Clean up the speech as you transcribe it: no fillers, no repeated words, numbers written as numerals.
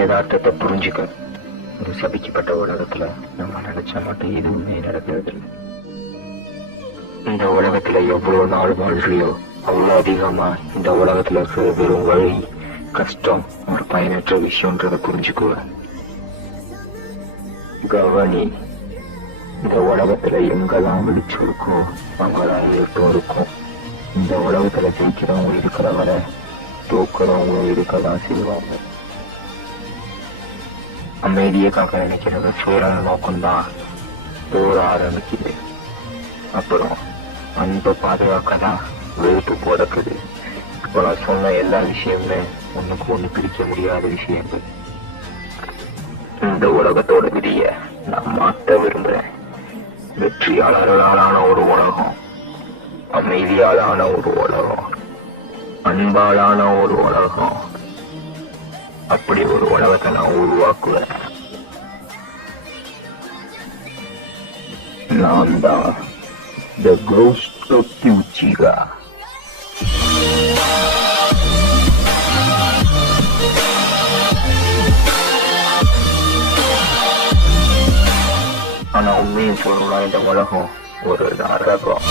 யதார்த்தத்தை புரிஞ்சுக்க. ஒரு சபிக்கப்பட்ட உலகத்துல நம்ம நினைச்ச மட்டும் எதுவுமே நடக்கிறது இல்லை. இந்த உலகத்துல எவ்வளவு நாள் வாழ்றியோ அவ்வளவு அதிகமா இந்த உலகத்துல இருக்கிற வெறும் வழி, கஷ்டம், ஒரு பயனற்ற விஷயம்ன்றத புரிஞ்சுக்குவேன். கவனி, இந்த உலகத்துல எங்கெல்லாம் வெளிச்சம் இருக்கோ அங்கெல்லாம் இருட்டும் இருக்கும். இந்த உலகத்துல ஜெயிக்கிறவங்க இருக்கிற வரை தோக்கிறவங்க இருக்கதான் செய்வாங்க. அமைதியை காக்க நினைக்கிறது சோழன நோக்கம்தான் போர ஆரம்பிக்குது. அப்புறம் அன்பை பாதுகாக்கதான் வெறுப்பு பிறக்குது. இப்போ நான் சொன்ன எல்லா விஷயமுமே ஒண்ணுக்கு ஒண்ணு பிரிக்க முடியாத விஷயங்கள். இந்த உலகத்தோட விதிய நான் மாற்ற விரும்புறேன். வெற்றியாளர்களாலான ஒரு உலகம், அமைதியாலான ஒரு உலகம், அன்பாலான ஒரு உலகம். அப்படி ஒரு உலகத்தை நான் உருவாக்குவேன். நான் தான் The Ghost of Uchiha. ஆனா உண்மையை சொல்லணும்னா இந்த உலகம் ஒரு நரகம்.